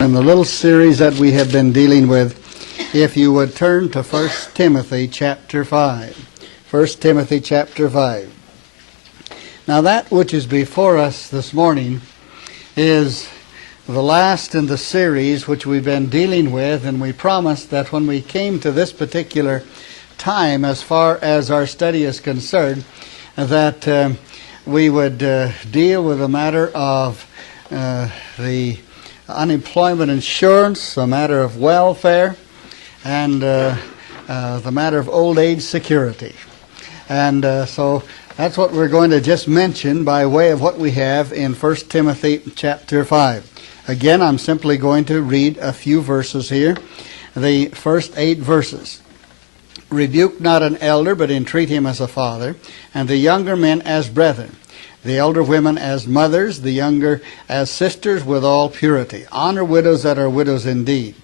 in the little series that we have been dealing with, if you would turn to 1 Timothy chapter 5. 1 Timothy chapter 5. Now that which is before us this morning is the last in the series which we've been dealing with, and we promised that when we came to this particular time, as far as our study is concerned, that we would deal with the matter of the unemployment insurance, the matter of welfare, and the matter of old age security. And so that's what we're going to just mention by way of what we have in 1 Timothy chapter 5. Again, I'm simply going to read a few verses here, the first 8 verses. Rebuke not an elder, but entreat him as a father, and the younger men as brethren, the elder women as mothers, the younger as sisters, with all purity. Honor widows that are widows indeed.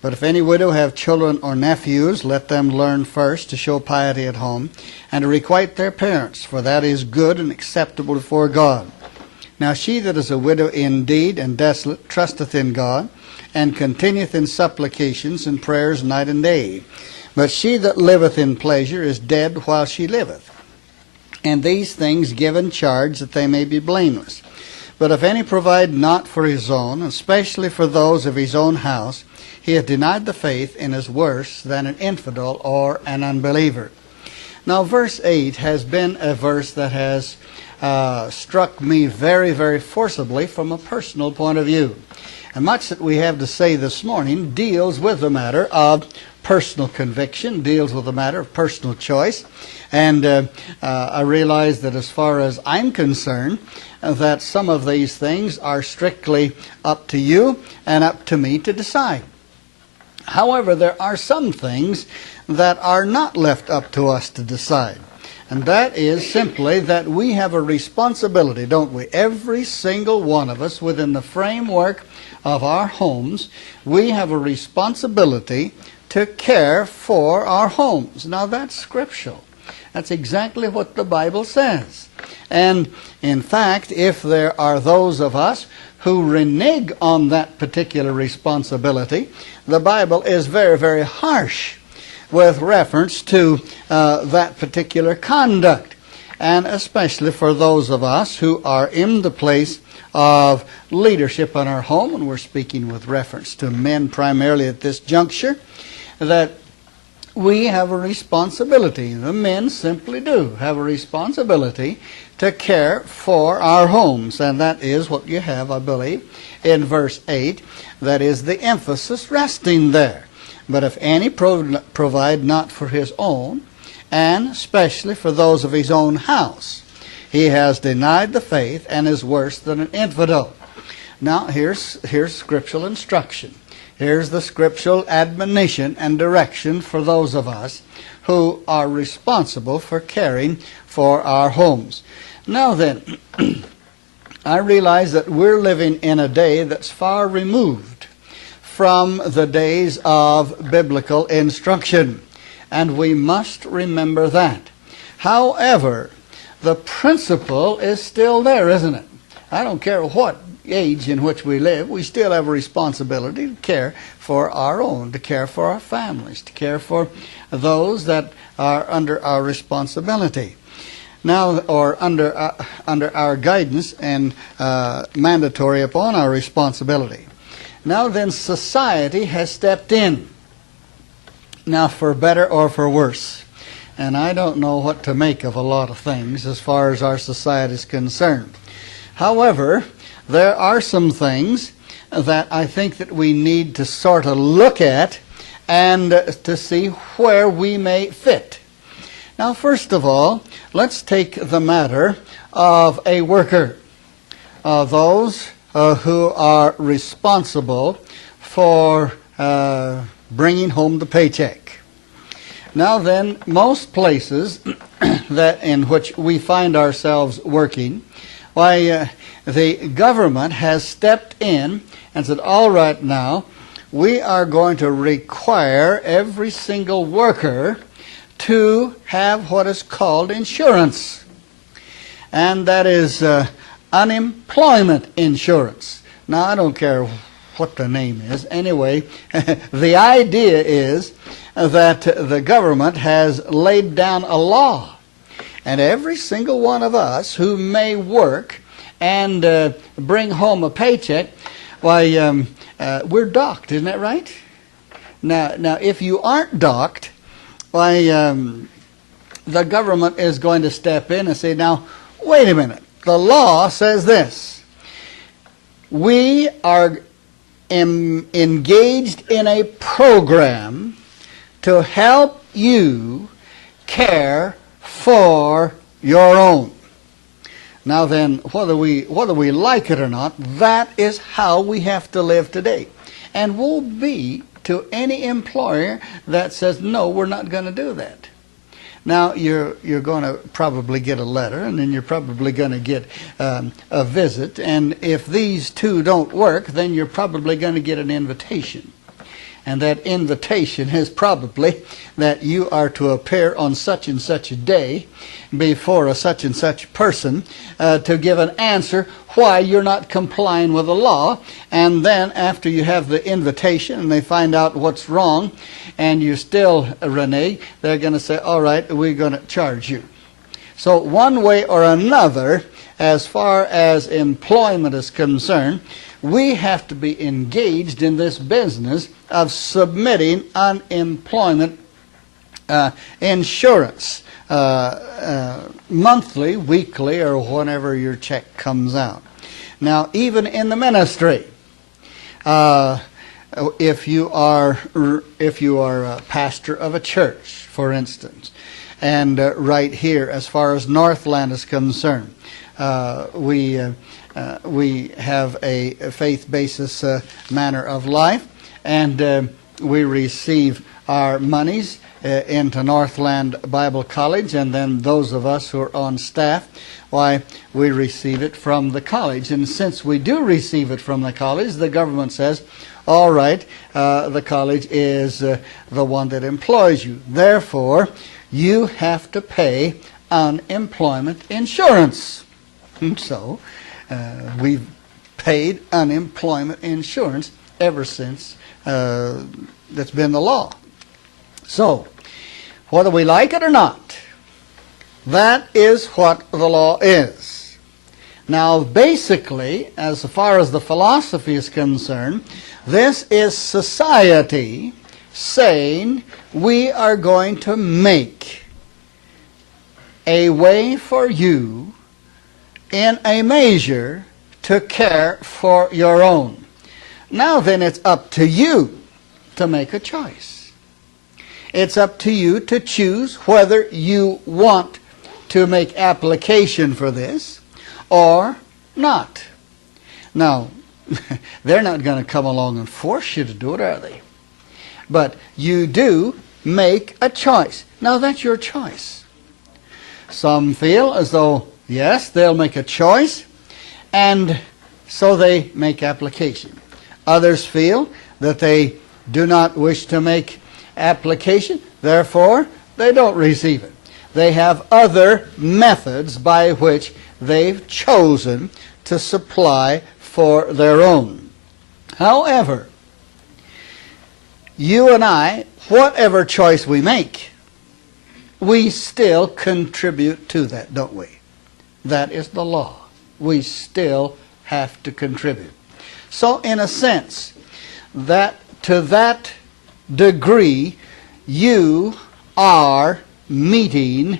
But if any widow have children or nephews, let them learn first to show piety at home, and to requite their parents, for that is good and acceptable before God. Now she that is a widow indeed and desolate trusteth in God, and continueth in supplications and prayers night and day. But she that liveth in pleasure is dead while she liveth. And these things give in charge, that they may be blameless. But if any provide not for his own, especially for those of his own house, he hath denied the faith, and is worse than an infidel or an unbeliever. Now verse 8 has been a verse that has struck me very, very forcibly from a personal point of view. And much that we have to say this morning deals with the matter of personal conviction, deals with the matter of personal choice. And I realize that as far as I'm concerned, that some of these things are strictly up to you and up to me to decide. However, there are some things that are not left up to us to decide. And that is simply that we have a responsibility, don't we? Every single one of us within the framework of our homes, we have a responsibility to care for our homes. Now that's scriptural. That's exactly what the Bible says. And in fact, if there are those of us who renege on that particular responsibility, the Bible is very, very harsh with reference to that particular conduct. And especially for those of us who are in the place of leadership in our home, and we're speaking with reference to men primarily at this juncture, that we have a responsibility. The men simply do have a responsibility to care for our homes. And that is what you have, I believe, in verse 8. That is the emphasis resting there. But if any provide not for his own, and especially for those of his own house, he has denied the faith and is worse than an infidel. Now here's scriptural instruction. Here's the scriptural admonition and direction for those of us who are responsible for caring for our homes. Now then, I realize that we're living in a day that's far removed from the days of biblical instruction, and we must remember that. However, the principle is still there, isn't it? I don't care what age in which we live, we still have a responsibility to care for our own, to care for our families, to care for those that are under our responsibility. Now, or under our guidance and mandatory upon our responsibility. Now then, society has stepped in. Now, for better or for worse. And I don't know what to make of a lot of things as far as our society is concerned. However, there are some things that I think that we need to sort of look at and to see where we may fit. Now, first of all, let's take the matter of a worker. Those who are responsible for bringing home the paycheck. Now then, most places that in which we find ourselves working, why, the government has stepped in and said, all right now, we are going to require every single worker to have what is called insurance. And that is unemployment insurance. Now, I don't care what the name is. Anyway, the idea is that the government has laid down a law, and every single one of us who may work and bring home a paycheck, why, we're docked, isn't that right? Now, if you aren't docked, why, the government is going to step in and say, now, wait a minute. The law says this. We are engaged in a program to help you care for your own. Now then, whether we like it or not, that is how we have to live today. And woe be to any employer that says, no, we're not going to do that. Now, you're going to probably get a letter, and then you're probably going to get a visit, and if these two don't work, then you're probably going to get an invitation. And that invitation is probably that you are to appear on such and such a day before a such and such person to give an answer why you're not complying with the law. And then after you have the invitation and they find out what's wrong and you still renege, they're going to say, all right, we're going to charge you. So one way or another, as far as employment is concerned, we have to be engaged in this business of submitting unemployment insurance monthly, weekly, or whenever your check comes out. Now, even in the ministry, if you are a pastor of a church, for instance, and right here, as far as Northland is concerned, we have a faith-basis manner of life, and we receive our monies into Northland Bible College, and then those of us who are on staff, why, we receive it from the college. And since we do receive it from the college, the government says, all right, the college is the one that employs you. Therefore, you have to pay unemployment insurance. And so, we've paid unemployment insurance ever since that's been the law. So, whether we like it or not, that is what the law is. Now, basically, as far as the philosophy is concerned, this is society saying we are going to make a way for you in a measure to care for your own. Now then, it's up to you to make a choice. It's up to you to choose whether you want to make application for this or not. Now, they're not going to come along and force you to do it, are they? But you do make a choice. Now, that's your choice. Some feel as though, yes, they'll make a choice, and so they make application. Others feel that they do not wish to make application, therefore they don't receive it. They have other methods by which they've chosen to supply for their own. However, you and I, whatever choice we make, we still contribute to that, don't we? That is the law. We still have to contribute. So in a sense, that to that degree, you are meeting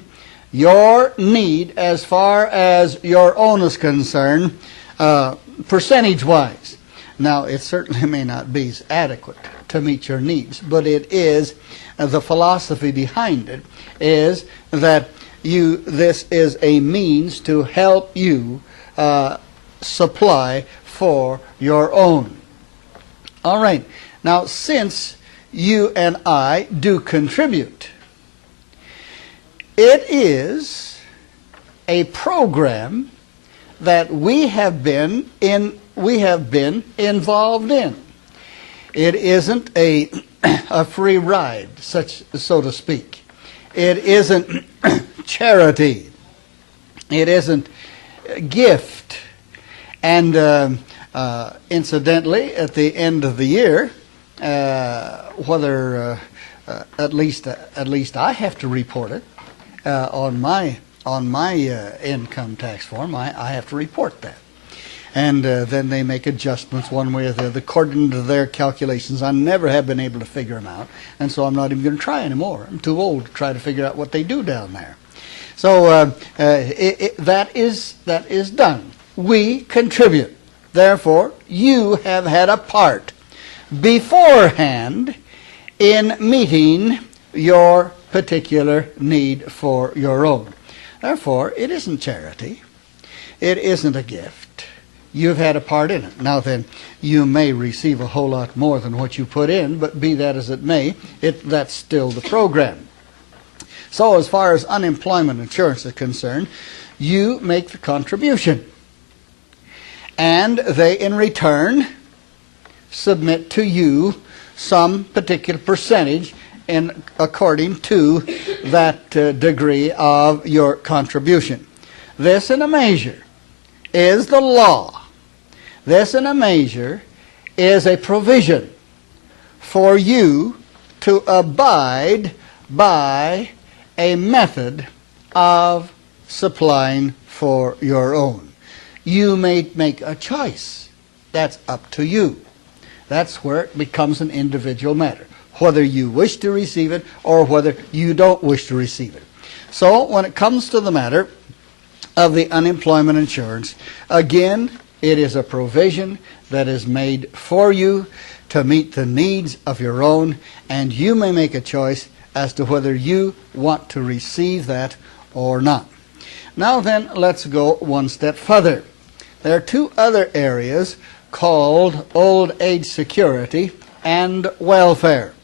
your need as far as your own is concerned, percentage-wise. Now, it certainly may not be adequate to meet your needs, but it is, the philosophy behind it is that this is a means to help you supply for your own. All right. Now, since you and I do contribute, it is a program that we have been involved in. It isn't a free ride, so to speak. It isn't charity. It isn't gift and Incidentally, at the end of the year, whether at least I have to report it on my income tax form. I have to report that, and then they make adjustments one way or the other according to their calculations. I never have been able to figure them out, and so I'm not even going to try anymore. I'm too old to try to figure out what they do down there. So that is done. We contribute. Therefore, you have had a part beforehand in meeting your particular need for your own. Therefore, it isn't charity. It isn't a gift. You've had a part in it. Now then, you may receive a whole lot more than what you put in, but be that as it may, that's still the program. So as far as unemployment insurance is concerned, you make the contribution. And they, in return, submit to you some particular percentage according to that degree of your contribution. This, in a measure, is the law. This, in a measure, is a provision for you to abide by a method of supplying for your own. You may make a choice. That's up to you. That's where it becomes an individual matter, whether you wish to receive it or whether you don't wish to receive it. So when it comes to the matter of the unemployment insurance, again, it is a provision that is made for you to meet the needs of your own, and you may make a choice as to whether you want to receive that or not. Now then, let's go one step further. There are two other areas called old age security and welfare.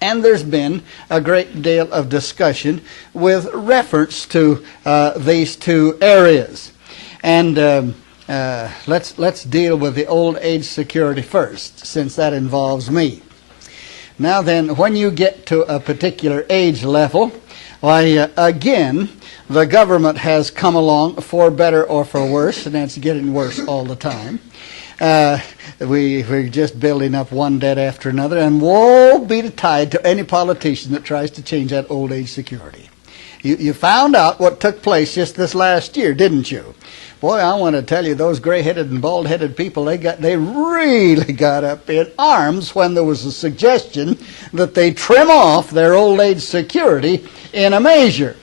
And there's been a great deal of discussion with reference to these two areas. And let's deal with the old age security first, since that involves me. Now then, when you get to a particular age level, why, again, the government has come along for better or for worse, and it's getting worse all the time. We're just building up one debt after another, and woe be the tide to any politician that tries to change that old age security. You found out what took place just this last year, didn't you? Boy, I want to tell you, those gray-headed and bald-headed people, they really got up in arms when there was a suggestion that they trim off their old age security in a measure,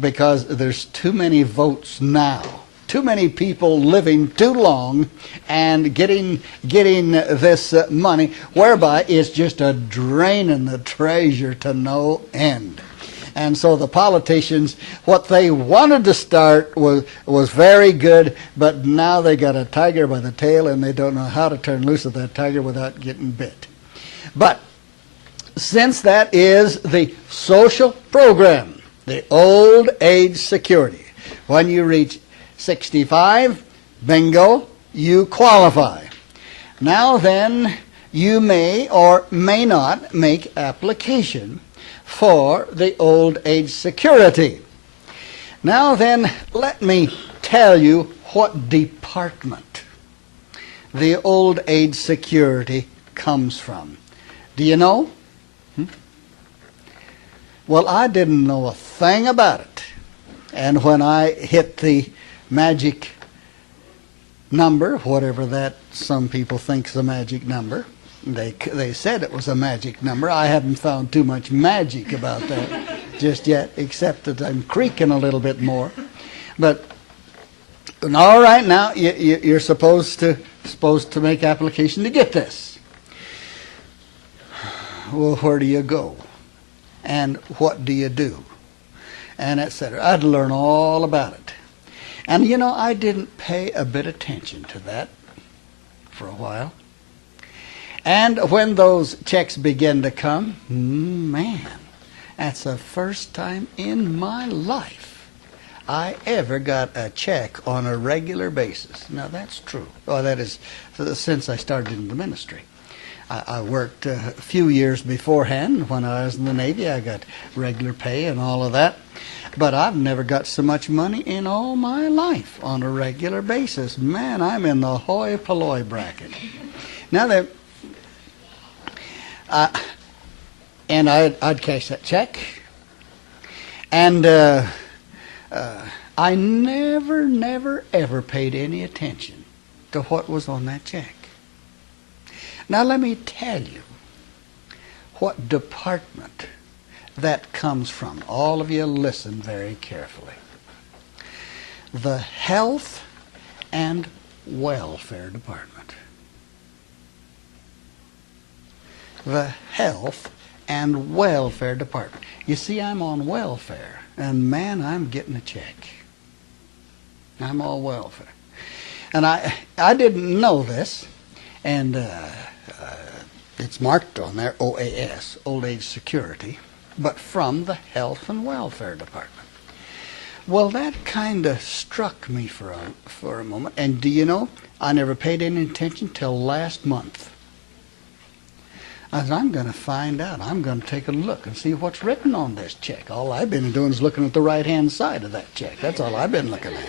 because there's too many votes now. Too many people living too long and getting this money, whereby it's just a drain in the treasure to no end. And so the politicians, what they wanted to start was very good, but now they got a tiger by the tail and they don't know how to turn loose of that tiger without getting bit. But since that is the social program, the old age security, when you reach 65, bingo, you qualify. Now then, you may or may not make application for the old age security. Now then, let me tell you what department the old age security comes from. Do you know? Well, I didn't know a thing about it. And when I hit the magic number, whatever that some people think is a magic number, they said it was a magic number. I haven't found too much magic about that just yet, except that I'm creaking a little bit more. But all right, now you're supposed to make application to get this. Well, where do you go? And what do you do? And etc. I'd learn all about it. And you know, I didn't pay a bit of attention to that for a while. And when those checks begin to come, man, that's the first time in my life I ever got a check on a regular basis. Now that's true. Oh, that is since I started in the ministry. I worked a few years beforehand. When I was in the Navy, I got regular pay and all of that. But I've never got so much money in all my life on a regular basis. Man, I'm in the hoi polloi bracket. Now that, and I'd cash that check, and I never, ever paid any attention to what was on that check. Now let me tell you what department that comes from. All of you listen very carefully. The Health and Welfare Department. The Health and Welfare Department. You see, I'm on welfare, and man, I'm getting a check. I'm all welfare. And I didn't know this, and it's marked on there, OAS, Old Age Security, but from the Health and Welfare Department. Well, that kind of struck me for a moment. And do you know, I never paid any attention till last month. I said, I'm going to find out. I'm going to take a look and see what's written on this check. All I've been doing is looking at the right-hand side of that check. That's all I've been looking at.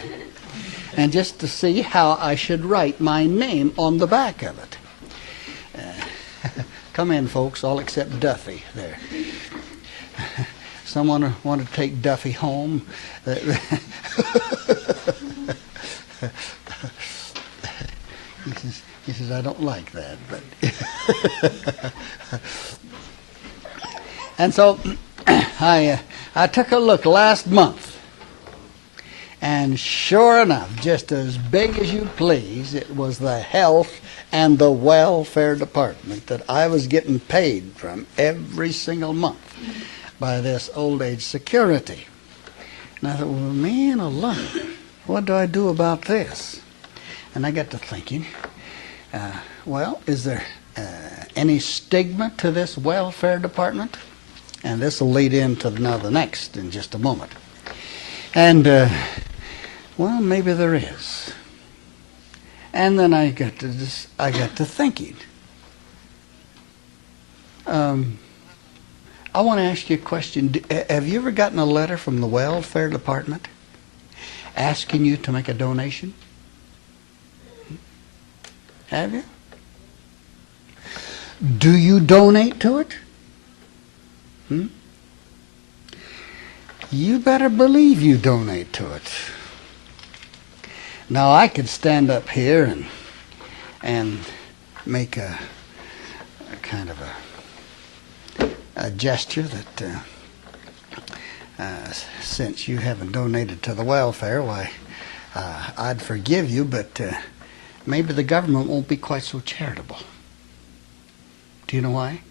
And just to see how I should write my name on the back of it. Come in, folks, all except Duffy there. Someone want to take Duffy home? He says, I don't like that. But and so I took a look last month, and sure enough, just as big as you please, it was the Health and the Welfare Department that I was getting paid from every single month by this Old Age Security. And I thought, well, man alive, what do I do about this? And I got to thinking, well, is there any stigma to this welfare department? And this will lead into the next in just a moment. And, well, maybe there is. And then I got to thinking. I want to ask you a question. Have you ever gotten a letter from the welfare department asking you to make a donation? Have you? Do you donate to it? You better believe you donate to it. Now, I could stand up here and make a kind of a gesture that since you haven't donated to the welfare, why, I'd forgive you, but maybe the government won't be quite so charitable. Do you know why?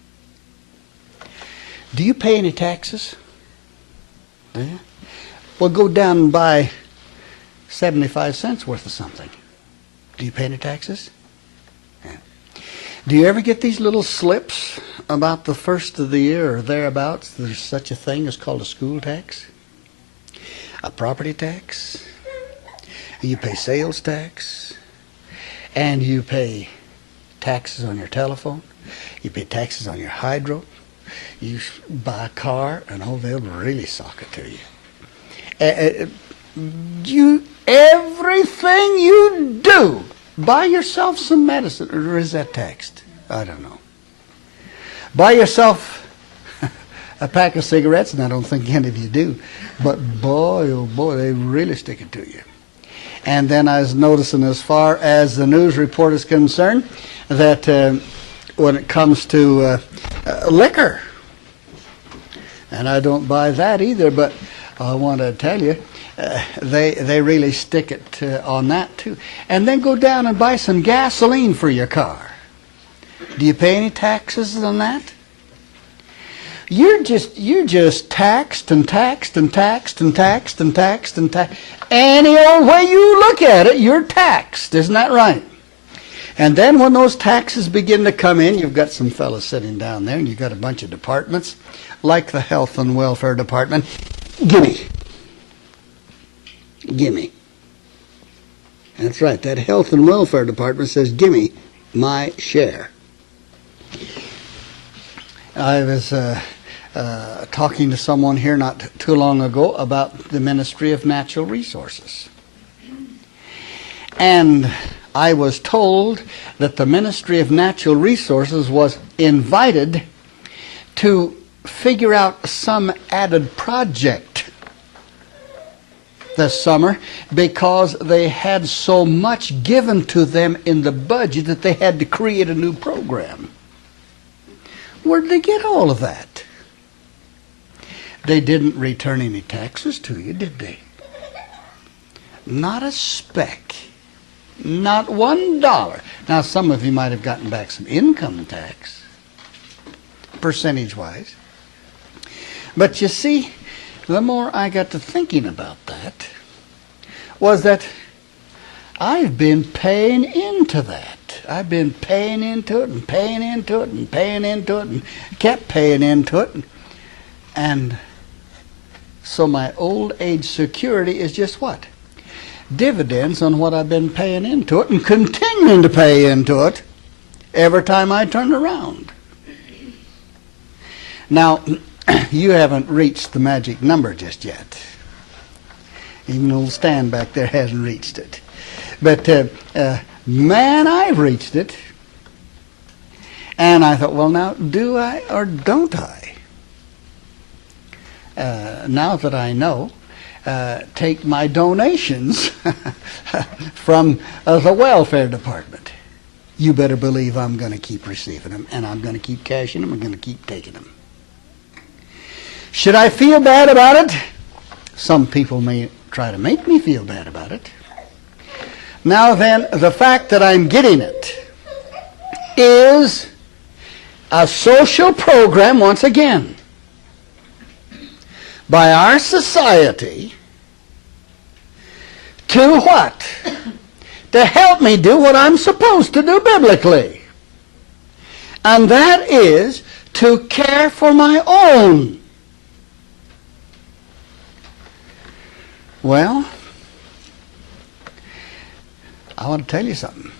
Do you pay any taxes? Do you? Well, go down and buy 75 cents worth of something. Do you pay any taxes? Yeah. Do you ever get these little slips about the first of the year or thereabouts? There's such a thing as called a school tax, a property tax, you pay sales tax, and you pay taxes on your telephone, you pay taxes on your hydro, you buy a car, and oh, they'll really sock it to you. Everything you do, buy yourself some medicine, or is that taxed? I don't know. Buy yourself a pack of cigarettes, and I don't think any of you do, but boy, oh boy, they really stick it to you. And then I was noticing, as far as the news report is concerned, that when it comes to liquor, and I don't buy that either, but I want to tell you, they really stick it on that too. And then go down and buy some gasoline for your car. Do you pay any taxes on that? You're just taxed and taxed and taxed and taxed and taxed and taxed. Any old way you look at it, you're taxed. Isn't that right? And then when those taxes begin to come in, you've got some fellas sitting down there, and you've got a bunch of departments, like the Health and Welfare Department. Gimme. Gimme. That's right. That Health and Welfare Department says, gimme my share. I was talking to someone here not too long ago about the ministry of natural resources. And I was told that the ministry of natural resources was invited to figure out some added project this summer because they had so much given to them in the budget that they had to create a new program. Where did they get all of that? They didn't return any taxes to you, did they? Not a speck. Not $1. Now, some of you might have gotten back some income tax, percentage-wise. But you see, the more I got to thinking about that, was that I've been paying into that. I've been paying into it and paying into it and paying into it and kept paying into it. And so my old age security is just what? Dividends on what I've been paying into it and continuing to pay into it every time I turn around. Now, you haven't reached the magic number just yet. Even old Stan back there hasn't reached it. But, man, I've reached it. And I thought, well, now, do I or don't I? Now that I know, take my donations from the welfare department. You better believe I'm going to keep receiving them, and I'm going to keep cashing them, I'm going to keep taking them. Should I feel bad about it? Some people may try to make me feel bad about it. Now then, the fact that I'm getting it is a social program, once again, by our society to what? To help me do what I'm supposed to do biblically. And that is to care for my own. Well, I want to tell you something.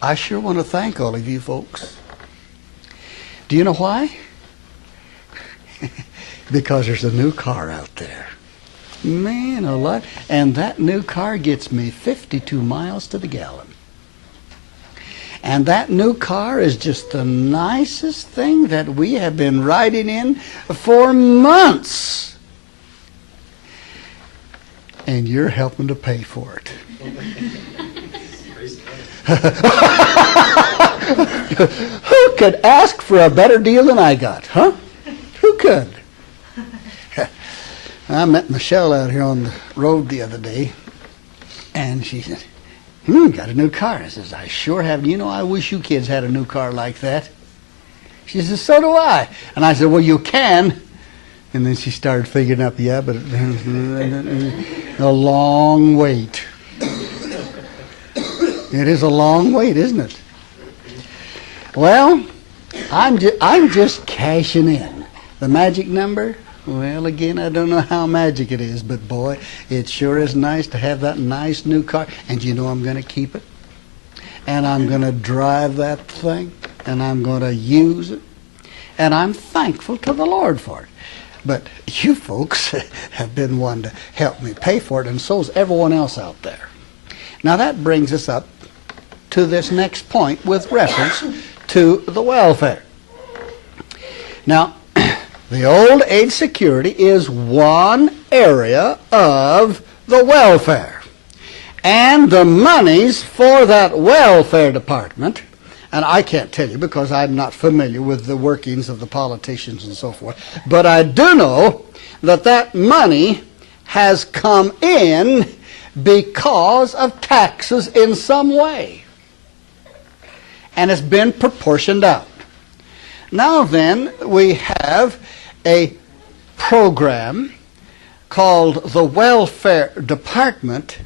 I sure want to thank all of you folks. Do you know why? Because there's a new car out there. Man alive. And that new car gets me 52 miles to the gallon. And that new car is just the nicest thing that we have been riding in for months. And you're helping to pay for it. Who could ask for a better deal than I got, huh? Who could? I met Michelle out here on the road the other day, and she said, got a new car. I says, I sure have. You know, I wish you kids had a new car like that. She says, so do I. And I said, well, you can. And then she started figuring up, yeah, but a long wait. It is a long wait, isn't it? Well, I'm just cashing in. The magic number, well, again, I don't know how magic it is, but boy, it sure is nice to have that nice new car. And you know I'm going to keep it. And I'm going to drive that thing. And I'm going to use it. And I'm thankful to the Lord for it. But you folks have been one to help me pay for it, and so's everyone else out there. Now that brings us up to this next point with reference to the welfare. Now, the old age security is one area of the welfare. And the monies for that welfare department, and I can't tell you because I'm not familiar with the workings of the politicians and so forth, but I do know that that money has come in because of taxes in some way. And it's been proportioned out. Now then, we have a program called the Welfare Department,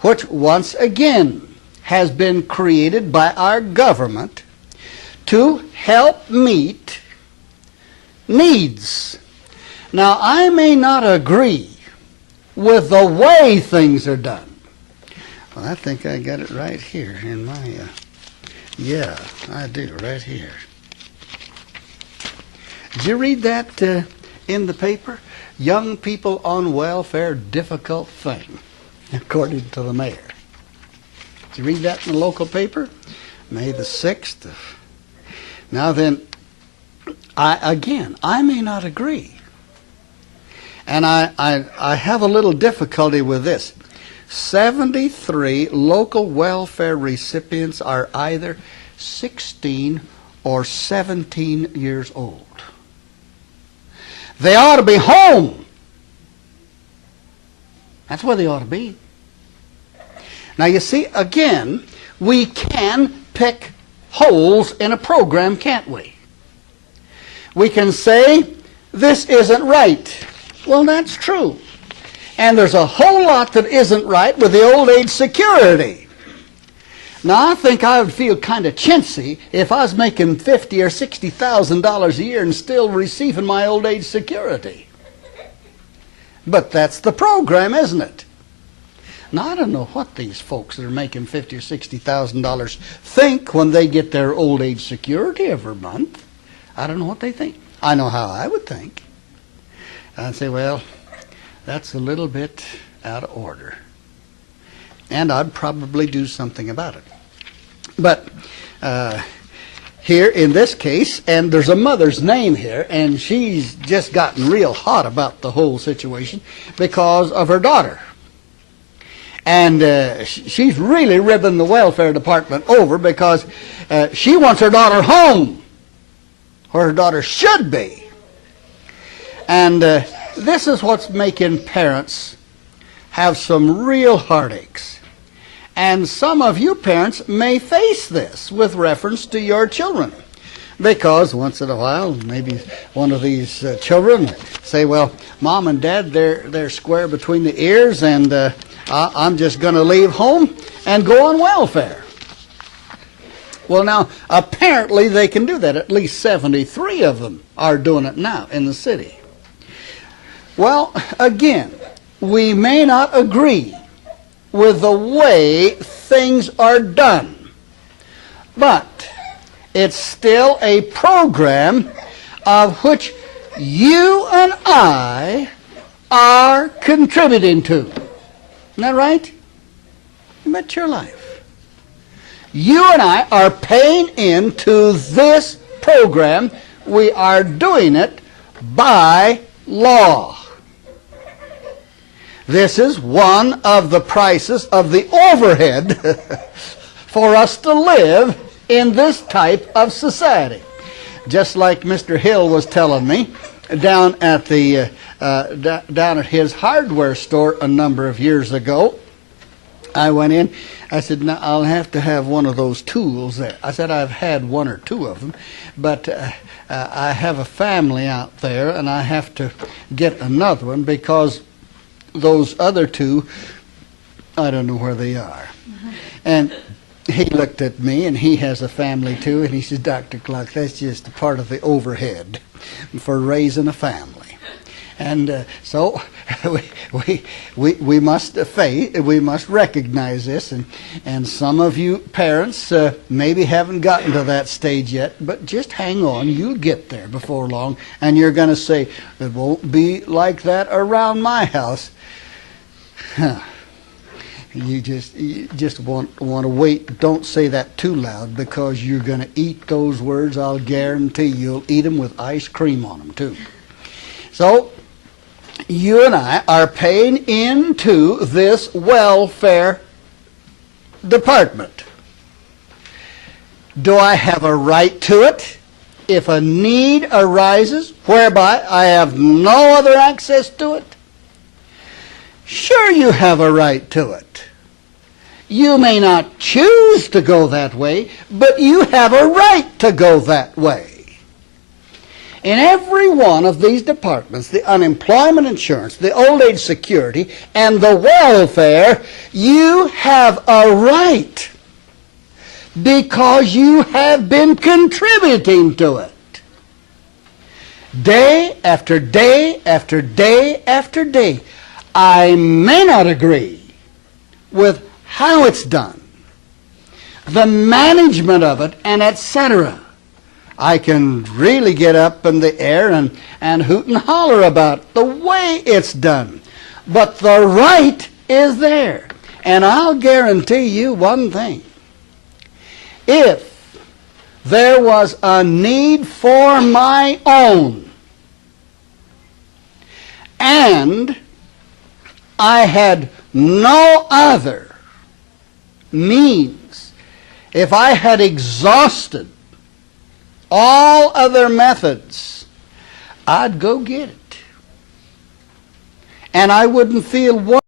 which once again has been created by our government to help meet needs. Now, I may not agree with the way things are done. Well, I think I got it right here in my, yeah, I do, right here. Did you read that in the paper? Young people on welfare, difficult thing, according to the mayor. Did you read that in the local paper? May the 6th. Now then, I may not agree. And I have a little difficulty with this. 73 local welfare recipients are either 16 or 17 years old. They ought to be home. That's where they ought to be. Now you see, again, we can pick holes in a program, can't we? We can say, this isn't right. Well, that's true. And there's a whole lot that isn't right with the old age security. Now, I think I would feel kind of chintzy if I was making $50,000 or $60,000 a year and still receiving my old age security. But that's the program, isn't it? Now, I don't know what these folks that are making $50,000 or $60,000 think when they get their old age security every month. I don't know what they think. I know how I would think. I'd say, well, that's a little bit out of order. And I'd probably do something about it. But here in this case, and there's a mother's name here, and she's just gotten real hot about the whole situation because of her daughter. And she's really ribbing the welfare department over because she wants her daughter home, where her daughter should be. And this is what's making parents have some real heartaches. And some of you parents may face this with reference to your children. Because once in a while, maybe one of these children say, well, Mom and Dad, they're square between the ears, and I'm just going to leave home and go on welfare. Well, now, apparently they can do that. At least 73 of them are doing it now in the city. Well, again, we may not agree with the way things are done, but it's still a program of which you and I are contributing to. Isn't that right? You bet your life. You and I are paying into this program. We are doing it by law. This is one of the prices of the overhead for us to live in this type of society. Just like Mr. Hill was telling me down at his hardware store a number of years ago. I went in. I said, "Now I'll have to have one of those tools there." I said, "I've had one or two of them, but I have a family out there, and I have to get another one because those other two, I don't know where they are." And he looked at me, and he has a family too, and he said, "Dr. Clark, that's just a part of the overhead for raising a family." And so we must recognize this, and some of you parents maybe haven't gotten to that stage yet, but just hang on, you'll get there before long, and you're going to say, "It won't be like that around my house." You just want to wait. Don't say that too loud, because you're going to eat those words. I'll guarantee you'll eat them with ice cream on them too. So you and I are paying into this welfare department. Do I have a right to it if a need arises whereby I have no other access to it? Sure, you have a right to it. You may not choose to go that way, but you have a right to go that way. In every one of these departments, the unemployment insurance, the old age security, and the welfare, you have a right because you have been contributing to it. Day after day after day after day. I may not agree with how it's done, the management of it, and etc. I can really get up in the air and hoot and holler about the way it's done. But the right is there. And I'll guarantee you one thing. If there was a need for my own, and I had no other means, if I had exhausted all other methods, I'd go get it. And I wouldn't feel one